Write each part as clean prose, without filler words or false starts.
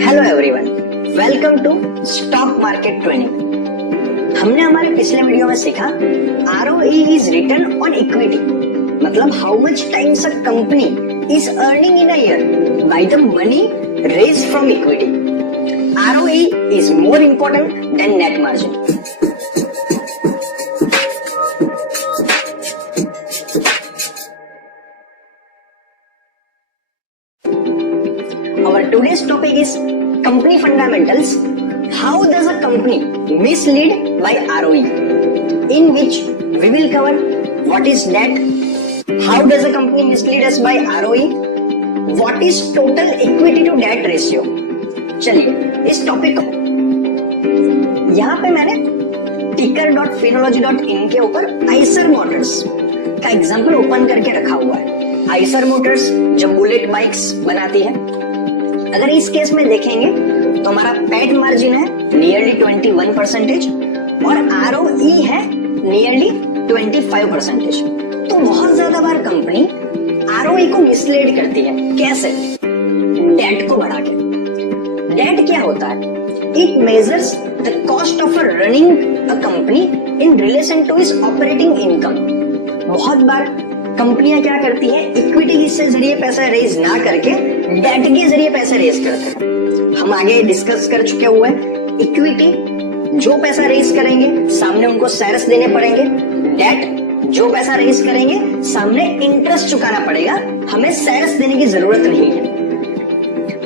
Hello everyone, welcome to stock market training. हमने हमारे पिछले वीडियो में सीखा ROE is return on equity, मतलब how much times a company is earning in a year by the money raised from equity. ROE is more important than net margin. Our today's topic is company fundamentals. How does a company mislead by ROE? In which we will cover what is debt, how does a company mislead us by ROE, what is total equity to debt ratio. चलिए इस topic को यहाँ पे मैंने ticker.finology.in के ऊपर Eicher Motors का example open करके रखा हुआ है। आइसर मोटर्स जो बुलेट बाइक्स बनाती है, अगर इस केस में देखेंगे तो हमारा पैट मार्जिन है नियरली 21% और ROE है नियरली 25%। तो बहुत ज्यादा बार कंपनी ROE को मिसलीड करती है। कैसे? डेट को बढ़ा के। डेट क्या होता है? It measures the cost of running a company in relation to its operating income. बहुत बार कंपनियां क्या करती है, इक्विटी से जरिए पैसा रेज ना करके डेट के जरिए पैसा रेज करते हैं। हम आगे डिस्कस कर चुके हुए हैं, इक्विटी जो पैसा रेज करेंगे सामने उनको शेयर्स देने पड़ेंगे, डेट जो पैसा रेज करेंगे सामने इंटरेस्ट चुकाना पड़ेगा, हमें शेयर्स देने की जरूरत नहीं है।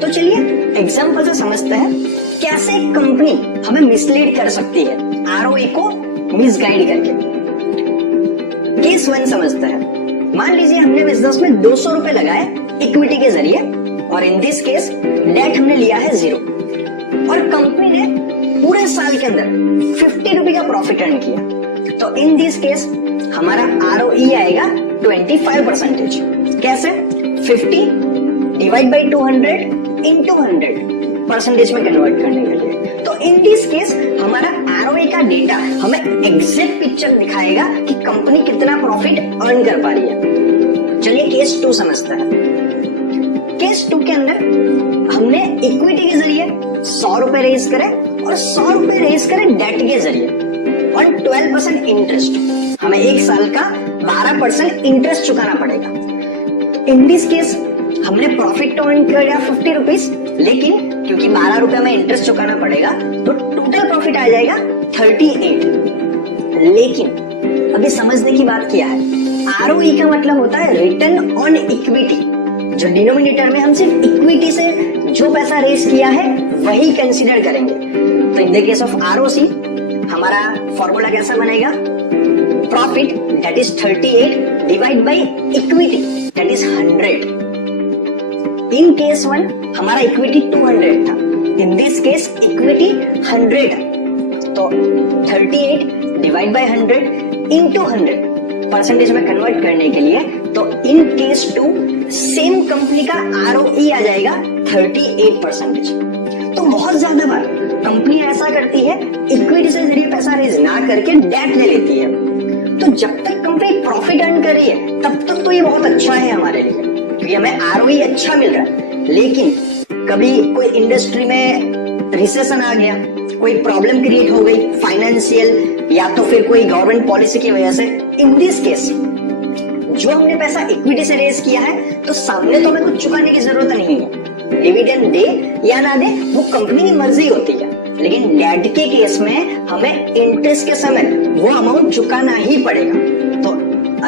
तो चलिए एग्जांपल से समझते हैं कैसे कंपनी हमें मिसलीड कर सकती है ROE को मिसगाइड करके। केस 1 समझते हैं। मान लीजिए हमने बिजनेस में 200 रुपए लगाए इक्विटी के जरिए और इन दिस केस डेट हमने लिया है 0 और कंपनी ने पूरे साल के अंदर 50 रुपए का प्रॉफिट अर्न किया। तो इन दिस केस हमारा ROE आएगा 25%। कैसे? 50 डिवाइड बाई 200 इंटू 100 परसेंटेज में कन्वर्ट करने के लिए। तो इन दिस केस हमारा ROE का डेटा हमें एग्जैक्ट पिक्चर दिखाएगा कि कंपनी कितना प्रॉफिट अर्न कर पा रही है। चलिए केस 2 समझते हैं। केस 2 के अंदर हमने इक्विटी के जरिए 100 रुपए रेज करे और 100 रुपए रेज करे डेट के जरिए और 12% इंटरेस्ट, हमें एक साल का 12% इंटरेस्ट चुकाना पड़ेगा। इन दिस केस हमने प्रॉफिट तो अर्न किया 50 रुपीज, लेकिन क्योंकि 12 रुपए में इंटरेस्ट चुकाना पड़ेगा तो टोटल प्रॉफिट आ जाएगा 38। लेकिन अभी समझने की बात क्या है, ROE का मतलब होता है रिटर्न ऑन इक्विटी, जो डिनोमिनेटर में हम सिर्फ इक्विटी से जो पैसा रेज किया है वही कंसीडर करेंगे। तो in the case of ROC हमारा फॉर्मूला कैसा बनेगा? Profit that is 38 divide by equity that is 100। In case 1 हमारा इक्विटी 200 था, इन दिस केस इक्विटी 100 है। तो 38 डिवाइड बाई 100 इंटू 100 परसेंटेज में कन्वर्ट करने के लिए, तो इन केस 2 सेम कंपनी का ROE आ जाएगा 38%। तो बहुत ज्यादा बार कंपनी ऐसा करती है, इक्विटी से जरिए पैसा रेज ना करके डेट ले लेती है। तो जब तक कंपनी प्रॉफिट अर्न कर रही है तब तक तो ये बहुत अच्छा है हमारे लिए, क्योंकि हमें ROE अच्छा मिल रहा है। लेकिन कभी कोई इंडस्ट्री में रिसेशन आ गया, कोई प्रॉब्लम क्रिएट हो गई फाइनेंशियल या तो फिर कोई गवर्नमेंट पॉलिसी की वजह से, इन दिस केस जो हमने पैसा इक्विटी से रेज किया है तो सामने तो हमें कुछ चुकाने की जरूरत नहीं है। डिविडेंड दे या ना दे वो कंपनी की मर्जी होती है, लेकिन डेट के केस में हमें इंटरेस्ट के समय वो अमाउंट चुकाना ही पड़ेगा। तो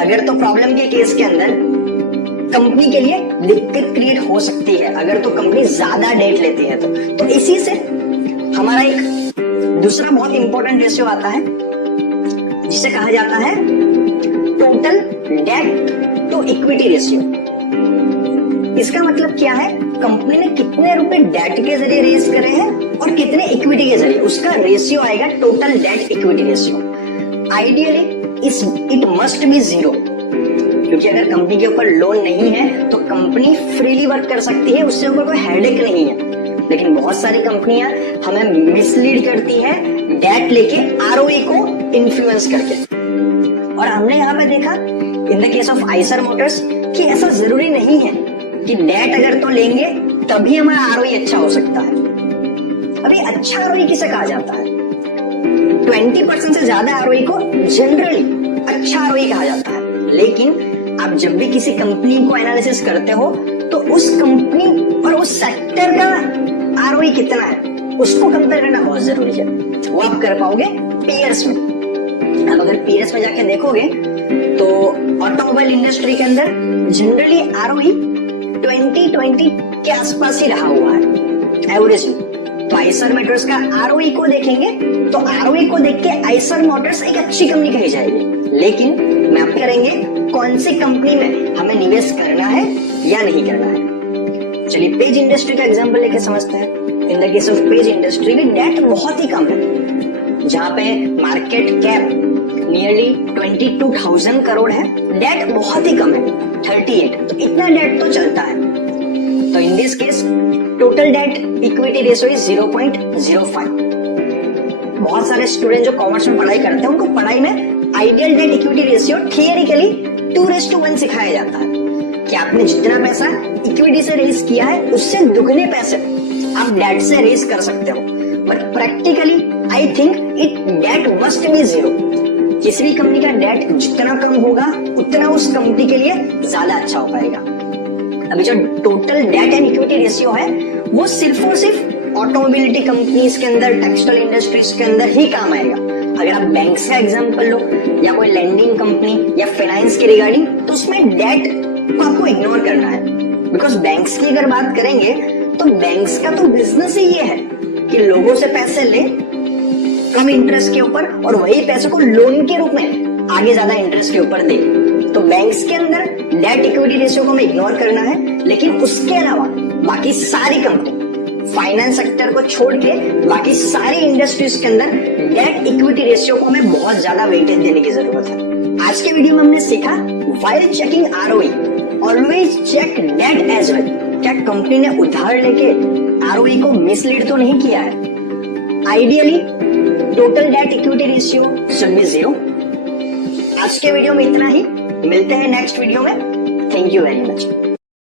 अगर तो प्रॉब्लम के केस के अंदर कंपनी के लिए दिक्कत क्रिएट हो सकती है अगर तो कंपनी ज्यादा डेट लेती है। तो इसी से हमारा एक दूसरा बहुत इंपॉर्टेंट रेशियो आता है जिसे कहा जाता है total debt to equity ratio. इसका मतलब क्या है? कंपनी ने कितने रुपए डेट के जरिए रेज करे हैं और कितने इक्विटी के जरिए, उसका रेशियो आएगा total debt equity ratio. Ideally it must be 0, क्योंकि अगर कंपनी के ऊपर लोन नहीं है तो कंपनी फ्रीली वर्क कर सकती है, उससे ऊपर कोई हेडेक नहीं है। लेकिन बहुत सारी कंपनियां हमें मिसलीड करती है डेट लेके ROE को इन्फ्लुएंस करके। और हमने यहाँ पे देखा in the case of Eicher Motors कि ऐसा जरूरी नहीं है कि डेट अगर तो लेंगे तभी हमारा ROE अच्छा हो सकता है। अभी अच्छा आरओई किसे कहा जाता है? 20% से ज्यादा आरओई को जनरली अच्छा आरओई कहा जाता है। लेकिन आप जब भी किसी कंपनी को एनालिसिस करते हो तो उस कंपनी और उस सेक्टर का आरओई कितना है उसको कंपेयर करना बहुत जरूरी है। वो आप कर पाओगे पीयर्स में। अब अगर पीयर्स में जाके देखोगे तो ऑटोमोबाइल इंडस्ट्री के अंदर जनरली आरओई 2020 के आसपास ही रहा हुआ है एवरेज में। तो आइसर मोटर्स का आरओई को देखेंगे तो आरओई को देख के आइसर मोटर्स एक अच्छी कंपनी कही जाएगी। लेकिन मैप करेंगे कौन सी कंपनी में हमें निवेश करना है या नहीं करना है। चलिए पेज इंडस्ट्री का एग्जांपल लेके समझते हैं। In the case of page industry में डेट बहुत ही कम है, जहां पे मार्केट कैप नियरली 22,000 करोड़ है, डेट बहुत ही कम है 38। तो इतना डेट तो चलता है। तो in this case total debt equity ratio is 0.05। बहुत सारे स्टूडेंट जो कॉमर्स में पढ़ाई करते हैं उनको पढ़ाई में आइडियल डेट इक्विटी रेशियो थियरिकली 2:1 सिखाया जाता है कि आपने जितना पैसा इक्विटी से रेज किया है उससे दुगने पैसे आप डेट से रेज कर सकते हो। But practically I think it debt must be 0। किसी भी कंपनी का डेट जितना कम होगा उतना उस कंपनी के लिए ज्यादा अच्छा हो पाएगा। अभी जो total date and equity ratio है वो सिर्फ और सिर्फ ऑटोमोबिलिटी कंपनीज के अंदर, टेक्सटाइल इंडस्ट्रीज के अंदर ही काम आएगा। अगर आप बैंक्स का एग्जांपल लो या कोई लेंडिंग कंपनी या फाइनेंस के रिगार्डिंग, तो उसमें डेट को आपको इग्नोर करना है। बिकॉज बैंक्स की अगर बात करेंगे तो बैंक्स का तो बिजनेस ही ये है कि लोगों से पैसे ले कम इंटरेस्ट के ऊपर और वही पैसे को लोन के रूप में आगे ज्यादा इंटरेस्ट के ऊपर दे। तो बैंक्स के अंदर डेट इक्विटी रेशियो को हमें इग्नोर करना है। लेकिन उसके अलावा बाकी सारी कंपनी, फाइनेंस सेक्टर को छोड़ के बाकी सारी इंडस्ट्रीज के अंदर डेट इक्विटी रेशियो को हमें बहुत ज्यादा वेटेज देने की जरूरत है। आज के वीडियो में हमने सीखा while checking ROE always check debt as well. क्या कंपनी ने उधार लेके आरओई को मिसलीड तो नहीं किया है? Ideally total debt equity ratio should be 0। आज के वीडियो में इतना ही, मिलते हैं नेक्स्ट वीडियो में। Thank you very much.